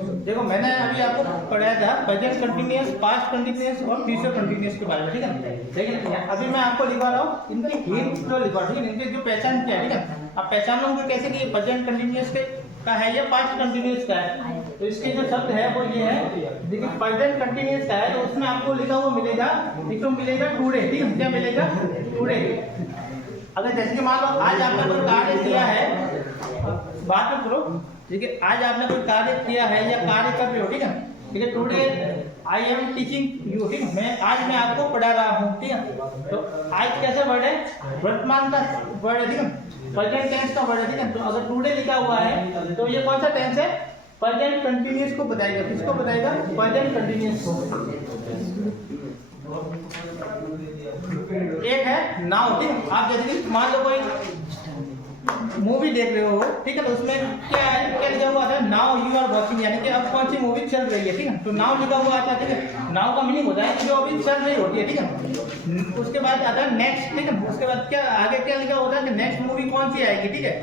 देखो मैंने अभी आपको पढ़ाया था प्रेजेंट कंटिन्यूअस, पास्ट कंटिन्यूअस और फ्यूचर कंटिन्यूअस के बारे में, ठीक है। लेकिन अभी मैं आपको लिखा रहा हूँ इनकी हिंट जो लिखा, ठीक है, इनकी जो पहचान क्या है, ठीक है। आप पहचान लोगे कैसे कि प्रेजेंट कंटिन्यूअस का है या पास्ट कंटिन्यूअस का है। तो इसके जो शब्द है वो ये है, देखिए प्रेजेंट कंटिन्यूअस का है तो उसमें आपको लिखा हुआ मिलेगा, इसको मिलेगा टुडे, ठीक है। क्या मिलेगा? टुडे। अगर जैसे कि मान लो आज आपने कोई कार्य किया है, बात में करो, ठीक है, आज आपने कोई कार्य किया है या कार्य कर रहे हो, ठीक है, ठीक है। Today I am teaching you, ठीक है, आज मैं आपको पढ़ा रहा हूँ, ठीक है। तो आज कैसे वर्ड है? वर्तमान का वर्ड है, ठीक है, प्रेजेंट टेंस का वर्ड है, ठीक है। तो अगर टुडे लिखा हुआ है तो ये कौन सा टेंस है? प्रेजेंट कंटिन्यूअस को बताएगा। किसको बताएगा? प्रेजेंट कंटिन्यूअस को। एक है नाउ, ठीक है। आप जैसे कि मान लो कोई मूवी देख रहे हो, ठीक है, तो उसमें क्या है, क्या लिखा हुआ आता है? नाउ यू आर वॉचिंग, यानी कि अब कौन सी मूवी चल रही है, ठीक है। तो नाउ लिखा हुआ आता है, ठीक है। नाउ का मीनिंग होता है कि जो अभी चल रही होती है, ठीक है। उसके बाद आता है नेक्स्ट, ठीक है। उसके बाद क्या आगे क्या लिखा होता है कि नेक्स्ट मूवी कौन सी आएगी, ठीक है।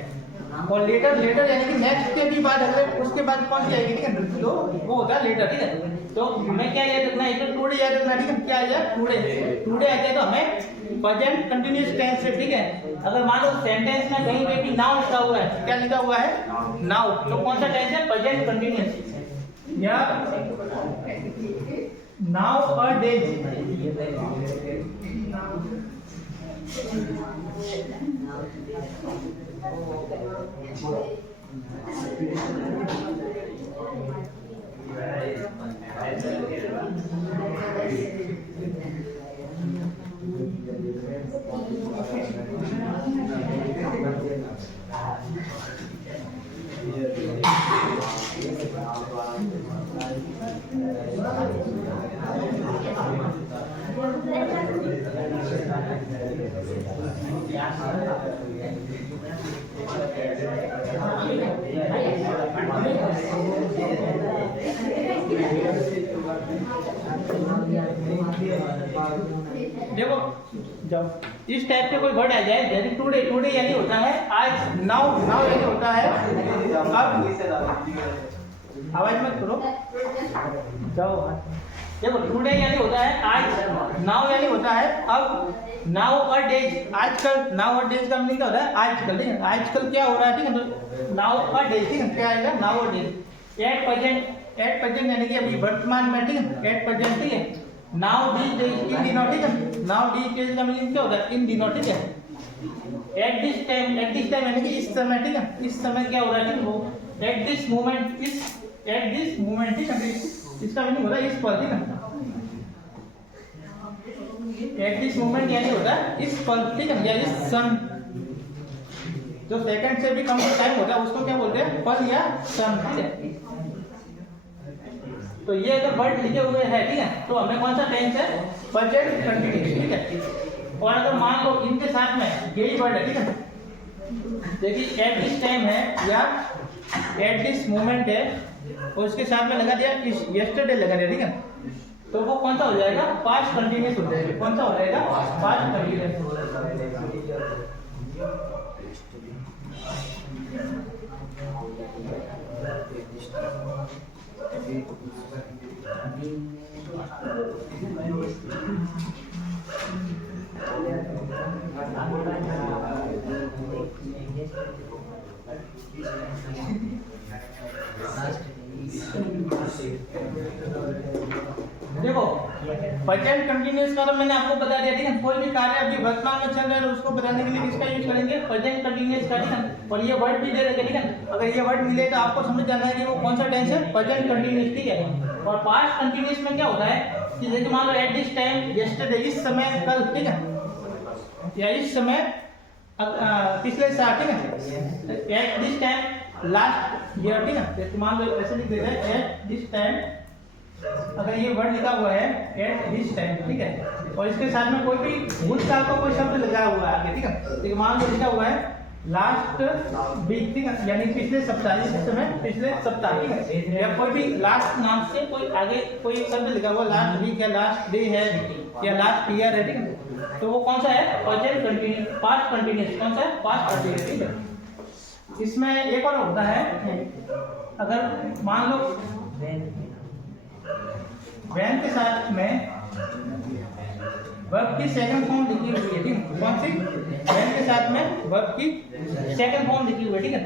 और लेटर, लेटर यानी कि नेक्स्ट के भी बाद अगले, उसके बाद कौन सी आएगी, ठीक है, तो वो होता है लेटर, ठीक है। तो हमें क्या याद रखना है? इधर टुडे याद रखना है, ठीक है। क्या है? टुडे। टुडे आ जाए तो हमें प्रेजेंट कंटिन्यूअस टेंस से, ठीक है। अगर मान लो सेंटेंस में कहीं पे भी नाउ लिखा हुआ है, क्या लिखा हुआ है? नाउ, तो कौन सा टेंस है? Present continuous. या नाउ अ डेज, देखो जब इस टाइप के कोई वर्ड आ जाए, जैसे टुडे, टुडे यानी होता है आज, नाउ, नाउ यानी होता है अब, आवाज मत करो, जाओ। देखो टुडे यानी होता है आज, नाउ यानी होता है अब, नाउ अ डेज, आजकल। नाउ अ डेज का मीनिंग क्या होता है? आजकल, ठीक है। आजकल क्या हो रहा है, ठीक है, तो नाउ अ डेज, ठीक है, क्या आएगा? Now a days. At present, at present यानी कि अभी वर्तमान में, ठीक है, एट प्रेजेंट, ठीक है। नाउ दीस डेज, इन दिनों, ठीक है। नाउ दीस डेज का मीनिंग क्या होता है? इन दिनों, ठीक है। At this time, at this time यानी कि इस समय, ठीक है, इस समय क्या हो रहा है, ठीक है, वो एट दिस मोमेंट, इस, एट दिस मोमेंट, ठीक है, इसका मीनिंग होता है इस पल, ठीक है। एट दिस मोमेंट यानी होता है इस पल, ठीक है, या इस सन। जो सेकंड से भी कम टाइम होता है उसको क्या बोलते हैं? पल या सन, ठीक है। तो ये अगर वर्ड लिखे हुए हैं, ठीक है, तो हमें कौन सा टेंस है? प्रेजेंट कंटिन्यूअस, ठीक है। और अगर मान लो इनके साथ में यही वर्ड है, ठीक है, देखिए एट दिस टाइम है या एट दिस मोमेंट है, और उसके साथ में लगा दिया इस, यस्टरडे लगा दिया, ठीक है, तो वो कौन सा हो जाएगा? पास्ट कंटिन्यूअस हो जाएगा। कौन सा हो जाएगा? Past continuous. देखो प्रेजेंट कंटिन्यूअस का तो मैंने आपको बता दिया, ठीक है। कोई भी कार्य अभी वर्तमान में चल रहा है तो उसको बताने के लिए किसका यूज करेंगे? प्रेजेंट कंटिन्यूअस का, ठीक है। और ये वर्ड भी दे रखे, ठीक है। अगर ये वर्ड मिले तो आपको समझ जाना है कि वो कौन सा टेंस है? प्रेजेंट कंटिन्यूअस, ठीक है। और पास्ट कंटिन्यूअस में क्या होता है कि जैसे मान लो एट दिस टाइम, यस्टरडे, इस समय, कल, ठीक है, या इस समय, पिछले साल, ठीक है। At this time last year, ठीक है। मान लो ऐसे लिख देते हैं एट दिस टाइम, अगर ये वर्ड लिखा हुआ है एट दिस टाइम, ठीक है, और इसके साथ में कोई भी भूतकाल का कोई शब्द लगा हुआ है आगे, ठीक है, तो मान लो लिखा हुआ है लास्ट वीक, ठीक है, यानी पिछले सप्ताह, इस समय पिछले सप्ताह, ठीक है, या कोई भी लास्ट नाम से कोई आगे कोई शब्द लिखा हुआ, लास्ट वीक है, लास्ट डे है, या लास्ट ईयर है, ठीक है, तो वो कौन सा है? Present continuous, past continuous. कौन सा है? पास्ट कंटिन्यूअस, ठीक है। इसमें एक और होता है, अगर मान लो वैन के साथ में वर्ब की सेकंड फॉर्म लिखी हुई है, ठीक है। कौन सी? वैन के साथ में वर्ब की सेकंड फॉर्म लिखी हुई है, ठीक है।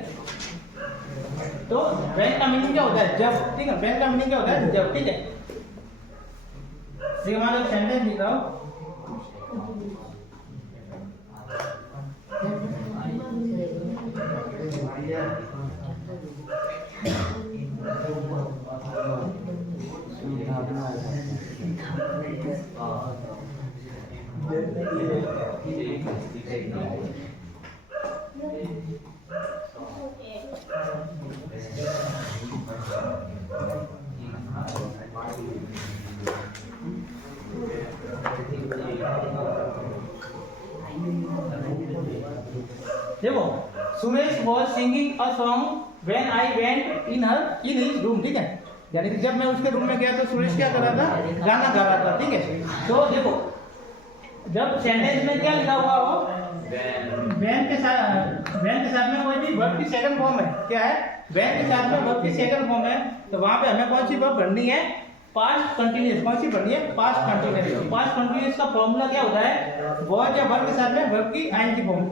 तो वैन का मीनिंग क्या होता है? जब, ठीक है। वैन का मीनिंग क्या होता है? जब, ठीक है। देखिए हमारा सेंटेंस लिखा हो, देखो Suresh was singing a song when I went in his room, ठीक है। यानी कि जब मैं उसके रूम में गया तो सुरेश क्या कर रहा था? गाना गा रहा था, ठीक है। तो देखो जब सेंटेंस में क्या लिखा हुआ हो, वैन के साथ में कोई भी वर्ब की सेकंड फॉर्म है, क्या है? वैन के साथ में वर्ब की सेकंड फॉर्म है, तो वहां पे हमें कौन सी वर्ब भरनी है? Past continuous. कौन सी भरनी है? Past continuous. पास्ट कंटीन्यूअस का फॉर्मूला क्या होता है? वॉज या वर्ब के साथ में वर्ब की आईएनजी फॉर्म।